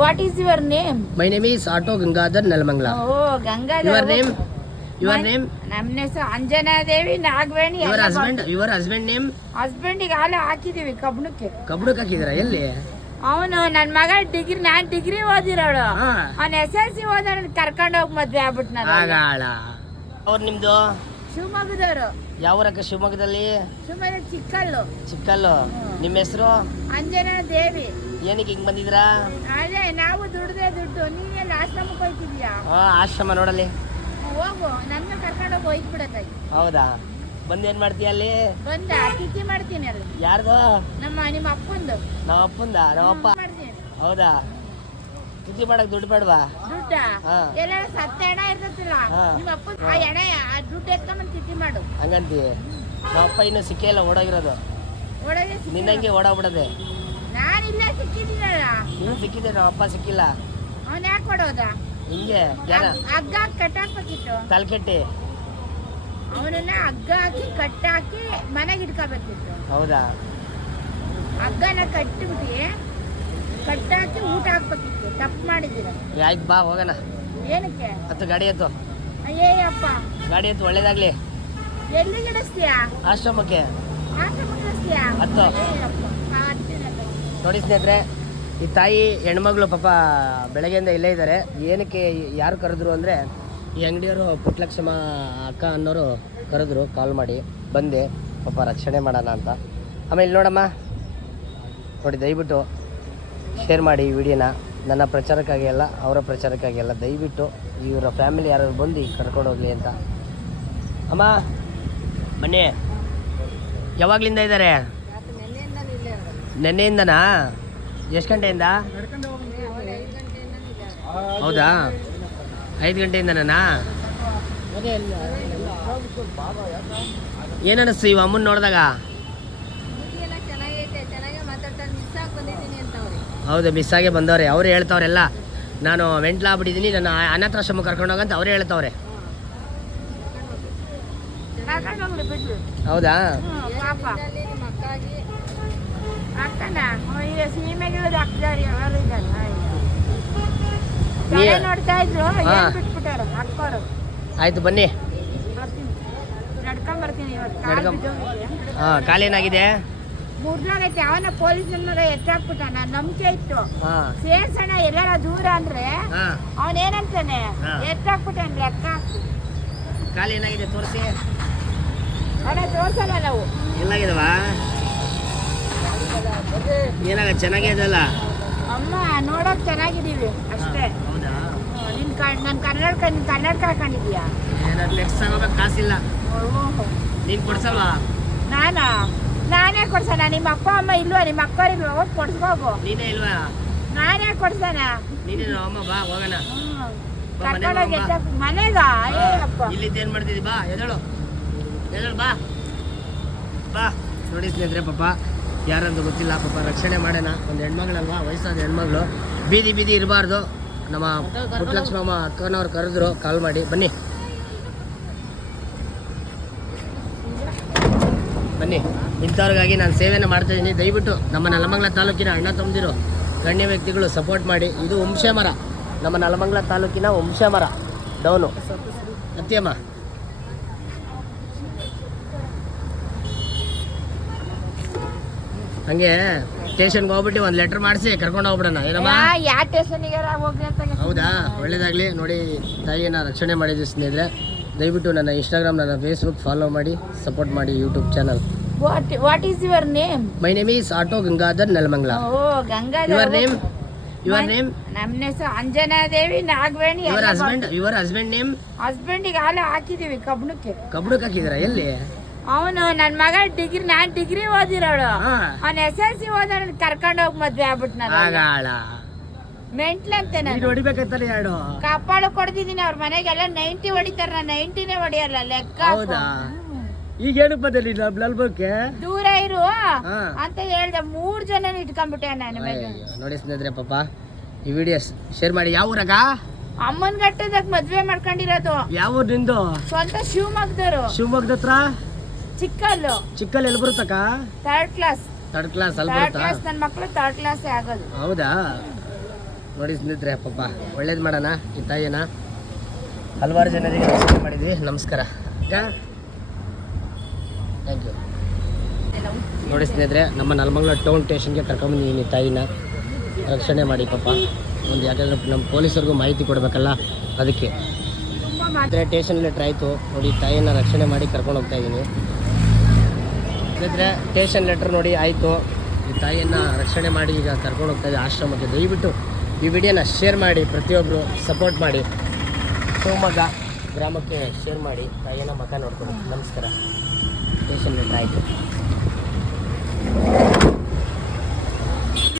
What is your name my name is auto Gangadhar Nelamangala oh Gangadhar your name your name ನಮ್ಮ ಹೆಸರು Anjanadevi Nagaveni your husband your husband name ಹಸ್ಬೆಂಡಿಗೆ ಹಾಲು ಹಾಕಿದೀವಿ ಕಬ್ಬಣಕ್ಕೆ ಕಬ್ಬಣಕ್ಕೆ ಹಾಕಿದ್ರ? ಎಲ್ಲಿ? ಅವನು ನನ್ನ ಮಗ ಡಿಗ್ರಿ ನಾನ್ ಡಿಗ್ರಿ ಓದಿರೋಳು. ಹಾ. ಎಸ್ ಎಲ್ ಸಿ ಓದೋಣ ಕರ್ಕೊಂಡು ಹೋಗಿ ಮದ್ವೆ ಆಗ್ಬಿಟ್ ನಾನು ಅವ್ರು ನಿಮ್ದು? ಶಿವಮೊಗ್ಗದವರು. ಯಾವ ಶಿವಮೊಗ್ಗದಲ್ಲಿ? ಶಿವಮೊಗ್ಗ ಚಿಕ್ಕಲ್ಲು. ಚಿಕ್ಕಲ್ಲು. ನಿಮ್ಮ ಹೆಸರು? ಅಂಜನಾ ದೇವಿ. ಏನಕ್ಕೆ ಹಿಂಗ್ ಬಂದಿದ್ರಾ ಅದೇ ನಾವು ದುಡ್ದೇ ದುಡ್ಡು. ನೀನೇನು ಆಶ್ರಮಕ್ಕೆ ಹೋಯ್ತಿದ್ಯಾ ಹಾ ಆಶ್ರಮ ನೋಡಲಿ ಹೋಗು. ನನ್ನ ಕರ್ಕೊಂಡು ಹೋಗಿ ಹೋಯ್ತು ಹೌದಾ? ಬಂದು ಏನ್ ಮಾಡ್ತೀಯ ಅಲ್ಲಿ? ಬಂದ ಅತಿಥಿ ಮಾಡ್ತೀನಿ ಅಲ್ಲಿ. ಯಾರ್ದು? ನಮ್ಮ ನಿಮ್ಮ ಅಪ್ಪಂದು. ನಮ್ಮ ಅಪ್ಪಂದ? ನಮ್ಮ ಅಪ್ಪ? ಮಾಡ್ತೀನಿ. ಹೌದಾ? ತಿಥಿ ಮಾಡಕ್ ದುಡ್ಡು ಬೇಡವಾ? ದುಡ್ಡ? ಹಾ. ಎಲ್ಲ ಸತ್ತ ಎಣ ಇರ್ತತಿಲ್ಲ ಹಾ. ನಿಮ್ಮ ಅಪ್ಪ ಆ ಎಣ ಆ ದುಡ್ಡು ಎತ್ಕೊಂಬಂದು ತಿಥಿ ಮಾಡು. ಹಂಗಂತಿ ನಮ್ಮ ಅಪ್ಪ ಇನ್ನೂ ಸಿಕ್ಕೇ ಇಲ್ಲ ಓಡೋಗಿರೋದು. ಒಳಗೆ ನಿನ್ನಂಗೆ ಓಡಾಗ್ಬಿಡದೆ. ನಾನಿಲ್ಲ ಸಿಕ್ಕಿದ್ದೀನಲ್ಲ ನೀವು ಸಿಕ್ಕಿದ್ದೇನೆ ಅಪ್ಪ ಸಿಕ್ಕಿಲ್ಲ. ಅವನ್ ಯಾಕೆ ಕೊಡೋದ? ಹಿಂಗೆ ಯಾರ? ಹಗ್ಗ ಕಟ್ಟಾಕ್ಬೇಕಿತ್ತು ತಲೆಕೆಟ್ಟಿ. ಅವನನ್ನ ಹಗ್ಗ ಹಾಕಿ ಕಟ್ಟಾಕಿ ಮನೆಗೆ ಇಟ್ಕೋಬೇಕಿತ್ತು ಹೌದಾ? ಹಗ್ಗನ ಕಟ್ಟಿಬಿಟ್ಟು ಕಟ್ಟಾಕಿ ಊಟ ಹಾಕ್ಬೇಕಿತ್ತು. ತಪ್ಪು ಮಾಡಿದ್ದೀರ. ಆಯ್ತು ಬಾ ಹೋಗೋಣ. ಏನಕ್ಕೆ? ಹತ್ತು ಗಾಡಿ ಎತ್ತು. ಅಯ್ಯಯ್ಯಪ್ಪ ಗಾಡಿ ಎತ್ತು ಒಳ್ಳೇದಾಗ್ಲಿ. ಎಲ್ಲಿ ಗಿಡಿಸ್ತೀಯಾ ಆಶ್ರಮಕ್ಕೆ. ಆಶ್ರಮಕ್ಕೆ ಗಿಡಿಸ್ತೀಯಾ ಹತ್ತು. ನೋಡಿ ಸ್ನೇಹಿತರೆ, ಈ ತಾಯಿ ಹೆಣ್ಮಗಳು ಪಾಪ ಬೆಳಗ್ಗೆಯಿಂದ ಇಲ್ಲೇ ಇದ್ದಾರೆ. ಏನಕ್ಕೆ ಯಾರು ಕರೆದ್ರು ಅಂದರೆ, ಈ ಅಂಗಡಿಯವರು ಪುಟ್ಲಕ್ಷಮ ಅಕ್ಕ ಅನ್ನೋರು ಕರೆದ್ರು ಕಾಲ್ ಮಾಡಿ, ಬಂದೆ, ಪಾಪ ರಕ್ಷಣೆ ಮಾಡೋಣ ಅಂತ. ಆಮೇಲೆ ನೋಡಮ್ಮ, ನೋಡಿ ದಯವಿಟ್ಟು ಶೇರ್ ಮಾಡಿ ಈ ವಿಡಿಯೋನ. ನನ್ನ ಪ್ರಚಾರಕ್ಕಾಗಿ ಅಲ್ಲ, ಅವರ ಪ್ರಚಾರಕ್ಕಾಗಿ ಅಲ್ಲ, ದಯವಿಟ್ಟು ಇವರ ಫ್ಯಾಮಿಲಿ ಯಾರು ಬಂದು ಕರ್ಕೊಂಡು ಹೋಗಲಿ ಅಂತ. ಅಮ್ಮ ಬನ್ನಿ ಯಾವಾಗಲಿಂದ ಇದ್ದಾರೆ? ನೆನ್ನೆಯಿಂದನಾ? ಎಷ್ಟು ಗಂಟೆಯಿಂದ? ಹೌದಾ? ಐದು ಗಂಟೆಯಿಂದನಾ ಏನನ್ನಿಸ್ತು ಇವ ಅಮ್ಮನ ನೋಡಿದಾಗ? ಹೌದು ಮಿಸ್ ಆಗೇ ಬಂದವ್ರೆ. ಅವ್ರು ಹೇಳ್ತಾವ್ರೆಲ್ಲ. ನಾನು ವೆಂಟ್ಲ ಆಗ್ಬಿಟ್ಟಿದ್ದೀನಿ ನನ್ನ ಅನಾಥಾಶ್ರಮ ಕರ್ಕೊಂಡು ಹೋಗಂತ ಅವ್ರು ಹೇಳ್ತಾವ್ರೆ. ಹೌದಾ? ಅಕ್ಕನ ಸೀಮೆಗಿಳಿದು ಹಾಕ್ತಾರೆ ನೋಡ್ತಾ ಇದ್ರು ಬಿಟ್ಬಿಟ್ಟಾರ? ಅಕ್ಕೋರು ಆಯ್ತು ಬನ್ನಿ. ಬರ್ತೀನಿ. ನಡ್ಕೊಂಡ್ ಬರ್ತೀನಿ ಇವತ್ತು. ಹಾಂ ಕಾಲೇನಾಗಿದೆ ಮುರ್ದೋಗೈತೆ ಅವನ ಪೊಲೀಸ್ ಎತ್ತಾಕ್ಬಿಟ್ಟ ನಾನು ನಂಬಿಕೆ ಇತ್ತು. ಸೇರ್ಸೋಣ ಎಲ್ಲಾರ ದೂರ ಅಂದ್ರೆ ಅವನ್ ಅವನೇನಂತಾನೆ ಹಾ. ಅಕ್ಕ. ಕಾಲೇನಾಗಿದೆ ತೋರಿಸಿ? ಅಣ್ಣ ತೋರ್ಸಲ್ಲ ನಾವು. ಎಲ್ಲಾಗಿದವ? ಏನಾಗ ಚೆನ್ನಾಗೇ ಇದೆಲ್ಲ ಅಮ್ಮ ನೋಡಕ್ ಚೆನ್ನಾಗಿದೀವಿ ಅಷ್ಟೇ. ಹೌದಾ? ನಿನ್ ಕಣ್ ಕನ್ನಡ ನಿನ್ ಕನ್ನಡ ಹಾಕೊಂಡಿದ್ಯಾ ಏನಾದ್ರು ನೆಕ್ಸ್ಟ್ ಆಗೋಬೇಕು ಕಾಸಿಲ್ಲ. ನೀನು ಕೊಡ್ಸಲ್ವಾ? ನಾನಾ? ನಾನೇ ಕೊಡ್ಸಣ ನಿಮ್ಮ ಅಪ್ಪ ಅಮ್ಮ ಇಲ್ವಾ? ನಿಮ್ಮ ಅಕ್ಕವ್ರಿಲ್ವಾ ಹೋಗಿ ಕೊಡ್ಸ್ಕೋಗು. ನೀನೇ ಇಲ್ವಾ? ನಾನೇ ಕೊಡ್ಸಣ. ನೀನೇ ಅಮ್ಮ ಬಾ ಹೋಗೋಣ. ಕರ್ಕೊಂಡೋಗಿ ಮನೆಗ? ಅಯ್ಯಪ್ಪ ಏನು ಮಾಡ್ತಿದ್ದಿ? ಬಾ ಎದಳು ಎದಳು ಬಾ. ಬಾ. ನೋಡಿ ಸ್ನೇಹಿತರೆ ಪಾಪ. ಯಾರಂತ ಗೊತ್ತಿಲ್ಲ, ಪಾಪ ರಕ್ಷಣೆ ಮಾಡೋಣ. ಒಂದು ಹೆಣ್ಮಗಳಲ್ವಾ? ವಯಸ್ಸಾದ ಹೆಣ್ಮಗಳು. ಬೀದಿ ಬೀದಿ ಇರಬಾರ್ದು. ನಮ್ಮ ಪುಟ್ಟಲಕ್ಷ್ಮಮ್ಮ ಅಕ್ಕನವ್ರು ಕರೆದ್ರು ಕಾಲ್ ಮಾಡಿ. ಬನ್ನಿ. ಬನ್ನಿ. ಇಂಥವ್ರಿಗಾಗಿ ನಾನು ಸೇವೆಯನ್ನು ಮಾಡ್ತಾ ಇದ್ದೀನಿ ದಯವಿಟ್ಟು ನಮ್ಮ ನಲಮಂಗಲ ತಾಲೂಕಿನ ಅಣ್ಣ ತಮ್ಮದಿರು, ಗಣ್ಯ ವ್ಯಕ್ತಿಗಳು ಸಪೋರ್ಟ್ ಮಾಡಿ. ಇದು ವಂಶ ಮರ. ನಮ್ಮ ನಲಮಂಗಲ ತಾಲೂಕಿನ ವಂಶ ಮರ. ಡೌನು. ಅತ್ಯಮ್ಮ ಹಂಗೆ ಸ್ಟೇಷನ್ಗೆ ಹೋಗ್ಬಿಟ್ಟು ಒಂದು ಲೆಟರ್ ಮಾಡಿಸಿ ಕರ್ಕೊಂಡು ಹೋಗ್ಬಿಡೋಣ ಏನಮ್ಮ? ಯಾವ ಸ್ಟೇಷನ್ಗೆ ಹೋಗ್ಬೇಕು ಅಂತ ಹೌದಾ? ಒಳ್ಳೇದಾಗಲಿ. ನೋಡಿ ತಾಯಿಯನ್ನು ರಕ್ಷಣೆ ಮಾಡಿದ್ವಿ ಸ್ನೇಹಿತರೆ. ದಯವಿಟ್ಟು ನನ್ನ ಇನ್ಸ್ಟಾಗ್ರಾಮ್ ನನ್ನ ಫೇಸ್ಬುಕ್ ಫಾಲೋ ಮಾಡಿ ಸಪೋರ್ಟ್ ಮಾಡಿ YouTube channel what what is your name my name is auto Gangadhar Nelamangala oh. Gangadhar your name your name ನಮ್ಮ ಹೆಸರು Anjanadevi Nagaveni your husband your husband name ಹಸ್ಬೆಂಡಿಗೆ ಹಾಲು ಹಾಕಿದೀವಿ ಕಬ್ಬಣಕ್ಕೆ ಕಬ್ಬಣಕ್ಕೆ ಹಾಕಿದ್ದೀರಾ ಎಲ್ಲಿ? ಅವನು ನನ್ನ ಮಗ ಡಿಗ್ರಿ ನಾನ್ ಡಿಗ್ರಿ ಓದಿರೋಳು. ಅವನ್ ಎಸ್ ಎಲ್ ಸಿ ಓದೋಣ ಕರ್ಕೊಂಡು ಹೋಗಿ ಮದ್ವೆ ಆಗ್ಬಿಟ್ ನಾನು ಆಗಾಳ ಮೆಂಟ್ಲಂತೆ ನಾನು. ಎರಡು ಕಪ್ಪಾಳು ಕೊಡ್ತಿದ್ದೀನಿ ಅವ್ರ ಮನೆಗೆಲ್ಲ ನೈಂಟಿ ಹೊಡಿತಾರ ನಾನು ನೈಂಟಿನೇ ಹೊಡಿಯಲ್ಲ ಲೆಕ್ಕ. ಈಗ ಏನಕ್ಕೆ ಬದಲಿ ಲಲ್ಬಕ್ಕೆ ದೂರ ಇರು. ಅಂತ ಹೇಳ್ದೆ ಮೂರ್ ಜನ ಇಟ್ಕೊಂಡ್ಬಿಟ್ಟೆ ನಾನು ನೋಡಿ ಸ್ನೇಹಿತರೆ ಪಾಪ ಈ ವಿಡಿಯೋ ಶೇರ್ ಮಾಡಿ. ಯಾವ ಊರಾಗ? ಅಮ್ಮನ್ ಘಟ್ಟದಾಗ ಮದ್ವೆ ಮಾಡ್ಕೊಂಡಿರೋದು. ಯಾವ ಊರ್ ನಿಂದು? ಸ್ವಂತ ಶಿವಮೊಗ್ಗದವರು ಶಿವಮೊಗ್ಗದ ಹತ್ರ? ಚಿಕ್ಕಲ್ಲು. ಚಿಕ್ಕಲ್ಲಿ ಎಲ್ಲಿ ಬರುತ್ತಕ್ಕ? ಥರ್ಡ್ ಕ್ಲಾಸ್ ಥರ್ಡ್ ಕ್ಲಾಸ್ ಅಲ್ಲಿ ಥರ್ಡ್ ಬರುತ್ತಾ? ಕ್ಲಾಸ್ ನನ್ನ ಮಕ್ಕಳು ಥರ್ಡ್ ಕ್ಲಾಸ್ ಆಗೋದು. ಹೌದಾ? ನೋಡಿ ಸ್ನೇಹಿತರೆ ಪಾಪ. ಒಳ್ಳೇದು ಮಾಡೋಣ ಈ ತಾಯಿನ. ಹಲವಾರು ಜನರಿಗೆ ನಮಸ್ಕಾರ ಮಾಡಿದ್ವಿ. ನಮಸ್ಕಾರ. ಥ್ಯಾಂಕ್ ಯು ನೋಡಿ ಸ್ನೇಹಿತರೆ ನಮ್ಮ ನಲ್ಮಂಗ್ಲ ಟೌನ್ ಸ್ಟೇಷನ್ಗೆ ಕರ್ಕೊಂಬಂದಿದ್ದೀನಿ ತಾಯಿನ. ರಕ್ಷಣೆ ಮಾಡಿ ಪಾಪ. ಒಂದು ಯಾಕಂದ್ರೆ ನಮ್ಮ ಪೊಲೀಸರಿಗೂ ಮಾಹಿತಿ ಕೊಡಬೇಕಲ್ಲ ಅದಕ್ಕೆ. ತುಂಬ ಮಾತು ಸ್ನೇಹಿತರೆ ಸ್ಟೇಷನ್ ಲೆಟ್ರ್ ಆಯಿತು. ನೋಡಿ ತಾಯಿನ ರಕ್ಷಣೆ ಮಾಡಿ ಕರ್ಕೊಂಡು ಹೋಗ್ತಾ ಇದ್ದೀನಿ. ಸ್ನೇಹಿತರೆ ಟೇಷನ್ ಲೆಟ್ರ್ ನೋಡಿ ಆಯಿತು. ಈ ತಾಯಿಯನ್ನು ರಕ್ಷಣೆ ಮಾಡಿ ಈಗ ಕರ್ಕೊಂಡು ಹೋಗ್ತಾ ಇದೆ ಆಶ್ರಮಕ್ಕೆ. ದಯವಿಟ್ಟು ಈ ವಿಡಿಯೋನ ಶೇರ್ ಮಾಡಿ ಪ್ರತಿಯೊಬ್ಬರು ಸಪೋರ್ಟ್ ಮಾಡಿ. ಶಿವಮೊಗ್ಗ ಗ್ರಾಮಕ್ಕೆ ಶೇರ್ ಮಾಡಿ, ತಾಯಿಯನ್ನು ಮಕ ನೋಡ್ಕೊಂಡು ನಮಸ್ಕಾರ. ಟೇಷನ್ ಲೆಟ್ರ್ ಆಯಿತು.